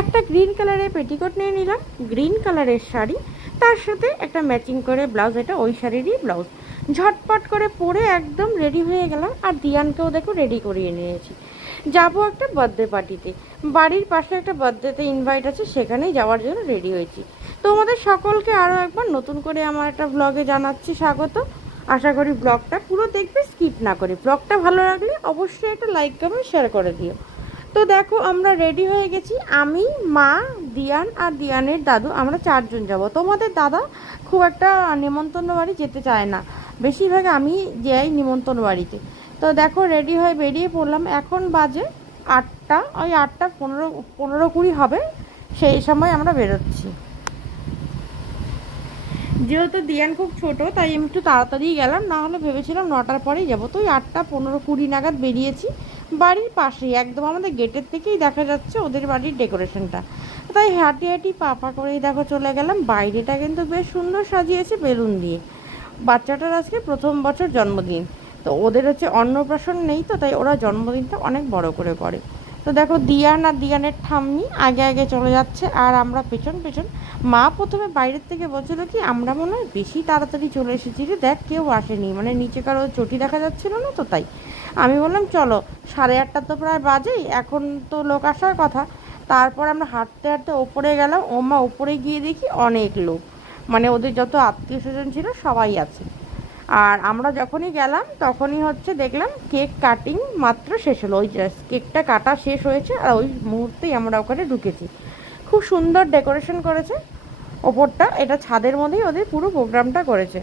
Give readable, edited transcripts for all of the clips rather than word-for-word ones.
একটা গ্রিন কালারের পেটিকোট নিয়ে নিলাম, গ্রিন কালারের শাড়ি, তার সাথে একটা ম্যাচিং করে ব্লাউজ, এটা ওই শাড়িরই ব্লাউজ। ঝটপট করে পরে একদম রেডি হয়ে গেলাম। আর দিয়ানকেও দেখো রেডি করিয়ে নিয়েছি, যাবো একটা বার্থডে পার্টিতে। বাড়ির পাশে একটা বার্থডেতে ইনভাইট আছে, সেখানেই যাওয়ার জন্য রেডি হয়েছি। তোমাদের সকলকে আরও একবার নতুন করে আমার একটা ব্লগে জানাচ্ছি স্বাগত। আশা করি ব্লগটা পুরো দেখবে, স্কিপ না করে। ব্লগটা ভালো লাগলে অবশ্যই একটা লাইক কমেন্ট শেয়ার করে দিও। তো দেখো আমরা রেডি হয়ে গেছি, আমি, মা, দিয়ান আর দিয়ানের দাদু, আমরা 4 জন যাব। তোমাদের দাদা খুব একটা নিমন্ত্রণ বাড়ি যেতে চায় না, বেশিরভাগ আমি যাই নিমন্ত্রণ বাড়িতে। তো দেখো রেডি হয়ে বেরিয়ে পড়লাম। এখন বাজে 8টা, ওই 8টা 15-20 হবে, সেই সময় আমরা বেরোচ্ছি। যেহেতু দিয়ান খুব ছোট তাই আমি একটু তাড়াতাড়ি গেলাম, না হলে ভেবেছিলাম 9টার পরেই যাবো। তো ওই 8টা 15-20 নাগাদ বেরিয়েছি। বাড়ির পাশেই একদম আমাদের গেটের থেকেই দেখা যাচ্ছে ওদের বাড়ির ডেকোরেশনটা, তাই হাঁটি হাঁটি পা করেই দেখো চলে গেলাম। বাইরেটা কিন্তু বেশ সুন্দর সাজিয়েছে বেলুন দিয়ে। বাচ্চাটার আজকে প্রথম বছর জন্মদিন, তো ওদের হচ্ছে অন্নপ্রাশন নেই, তো তাই ওরা জন্মদিনটা অনেক বড় করে করে। তো দেখো দিয়ান আর দিয়ানের ঠাম্মি আগে আগে চলে যাচ্ছে, আর আমরা পেছন পেছন। মা প্রথমে বাইরের থেকে বলছিল কি আমরা মনে হয় বেশি তাড়াতাড়ি চলে এসেছি রে, দেখ কেউ আসেনি, মানে নিচে কারো চটি দেখা যাচ্ছিল না, তো তাই আমি বললাম চলো 8:30 তো প্রায় বাজেই, এখন তো লোক আসার কথা। তারপর আমরা হাঁটতে হাঁটতে ওপরে গেলাম। মা ওপরে গিয়ে দেখি অনেক লোক, মানে ওদের যত আত্মীয় স্বজন ছিল সবাই আছে। আর আমরা যখনই গেলাম তখনই হচ্ছে দেখলাম কেক কাটিং মাত্র শেষ হলো, ওই কেকটা কাটা শেষ হয়েছে আর ওই মুহূর্তেই আমরা ওখানে ঢুকেছি। খুব সুন্দর ডেকোরেশন করেছে ওপরটা, এটা ছাদের মধ্যেই ওদের পুরো প্রোগ্রামটা করেছে।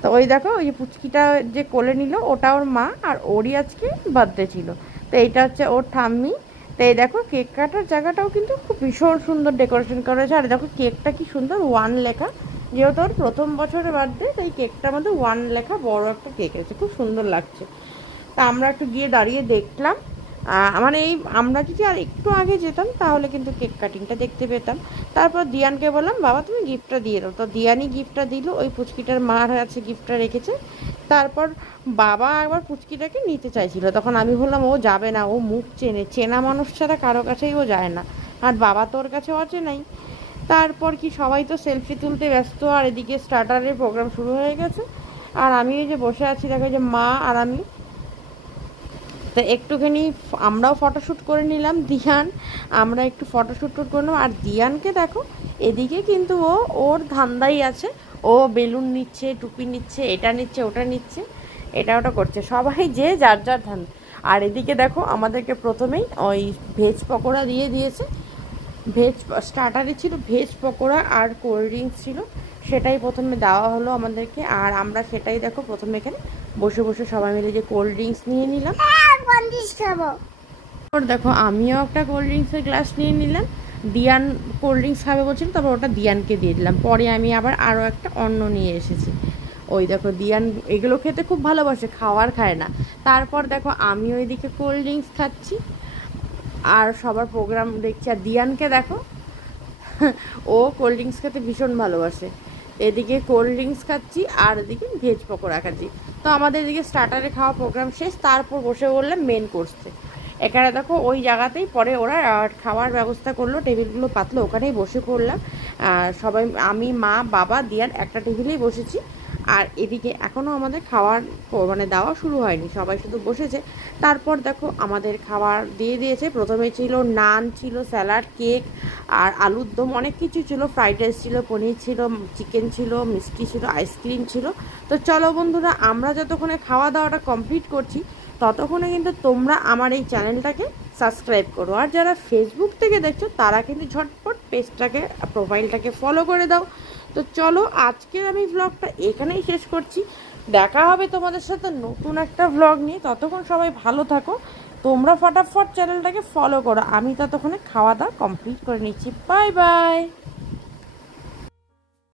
তো ওই দেখো ওই যে পুচকিটা যে কোলে নিল ওটা ওর মা, আর ওরই আজকে বার্থডে ছিল। তো এইটা হচ্ছে ওর ঠাম্মি। তো এই দেখো কেক কাটার জায়গাটাও কিন্তু খুব ভীষণ সুন্দর ডেকোরেশন করেছে। আর দেখো কেকটা কি সুন্দর 1 লেখা, যেহেতু ওর প্রথম বছরের বার্থডে তাই কেকটার মধ্যে 1 লেখা বড় একটা কেক আছে, খুব সুন্দর লাগছে। তা আমরা একটু গিয়ে দাঁড়িয়ে দেখলাম। মানে এই আমরা যদি আর একটু আগে যেতাম তাহলে কিন্তু কেক কাটিংটা দেখতে পেতাম। তারপর দিয়ানকে বললাম বাবা তুমি গিফটটা দিয়ে দাও, তো দিয়ানই গিফটটা দিল, ওই পুচকিটার মার কাছে গিফটটা রেখেছে। তারপর বাবা একবার পুচকিটাকে নিতে চাইছিল, তখন আমি বললাম ও যাবে না, ও মুখ চেনা মানুষ ছাড়া কারো কাছেই ও যায় না, আর বাবা তো ওর কাছে অচেনাই। তারপর কি সবাই তো সেলফি তুলতে ব্যস্ত, আর এদিকে স্টার্টারের প্রোগ্রাম শুরু হয়ে গেছে। আর আমি এই যে বসে আছি দেখো যে মা আর আমি, তো একটুখানি আমরাও ফটোশ্যুট করে নিলাম। দিয়ান আমরা একটু ফটোশ্যুট করলাম। আর দিয়ানকে দেখো এদিকে কিন্তু ও ওর ধান্দাই আছে, ও বেলুন নিচ্ছে, টুপি নিচ্ছে, এটা নিচ্ছে, ওটা নিচ্ছে, এটা ওটা করছে, সবাই যে যার যার ধান্দা। আর এদিকে দেখো আমাদেরকে প্রথমেই ওই ভেজ পকোড়া দিয়ে দিয়েছে। ভেজ স্টার্টারে ছিল ভেজ পকোড়া আর কোল্ড ড্রিঙ্কস ছিল, সেটাই প্রথমে দেওয়া হলো আমাদেরকে। আর আমরা সেটাই দেখো প্রথমে এখানে বসে বসে সবাই মিলে যে কোল্ড ড্রিঙ্কস নিয়ে নিলাম। দেখো আমিও একটা কোল্ড ড্রিঙ্কসের গ্লাস নিয়ে নিলাম। দিয়ান কোল্ড ড্রিঙ্কস খাবে বলছিল, তারপর ওটা দিয়ানকে দিয়ে দিলাম। পরে আমি আবার আরও একটা অন্য নিয়ে এসেছি। ওই দেখো দিয়ান এগুলো খেতে খুব ভালোবাসে, খাওয়ার খায় না। তারপর দেখো আমি ওইদিকে কোল্ড ড্রিঙ্কস খাচ্ছি আর সবার প্রোগ্রাম দেখছি। আর দিয়ানকে দেখো ও কোল্ড ড্রিঙ্কস খেতে ভীষণ ভালোবাসে। এদিকে কোল্ড ড্রিঙ্কস খাচ্ছি আর এদিকে ভেজ পকোড়া খাচ্ছি। তো আমাদের এদিকে স্টার্টারে খাওয়া প্রোগ্রাম শেষ, তারপর বসে বললাম মেন কোর্সে। এখানে দেখো ওই জায়গাতেই পরে ওরা খাওয়ার ব্যবস্থা করলো, টেবিলগুলো পাতলো, ওখানেই বসে পড়লাম। সবাই আমি, মা, বাবা, দিয়ান একটা টেবিলেই বসেছি। আর এদিকে এখনও আমাদের খাওয়ার মানে দেওয়া শুরু হয়নি, সবাই শুধু বসেছে। তারপর দেখো আমাদের খাবার দিয়ে দিয়েছে। প্রথমে ছিল নান, ছিল স্যালাড, কেক আর আলুর দম, অনেক কিছু ছিল, ফ্রাইড রাইস ছিল, পনির ছিল, চিকেন ছিল, মিষ্টি ছিল, আইসক্রিম ছিল। তো চলো বন্ধুরা, আমরা যতক্ষণে খাওয়া দাওয়াটা কমপ্লিট করছি ততক্ষণে কিন্তু তোমরা আমার এই চ্যানেলটাকে সাবস্ক্রাইব করো। আর যারা ফেসবুক থেকে দেখছো তারা কিন্তু ঝটপট পেজটাকে, প্রোফাইলটাকে ফলো করে দাও। তো চলো আজকের আমি ব্লগটা এখানেই শেষ করছি। দেখা হবে তোমাদের সাথে নতুন একটা ব্লগ নিয়ে। ততক্ষণ সবাই ভালো থাকো, তোমরা ফটাফট চ্যানেলটাকে ফলো করো। আমি ততক্ষণে খাওয়া দাওয়া কমপ্লিট করে নিচ্ছি। Bye bye.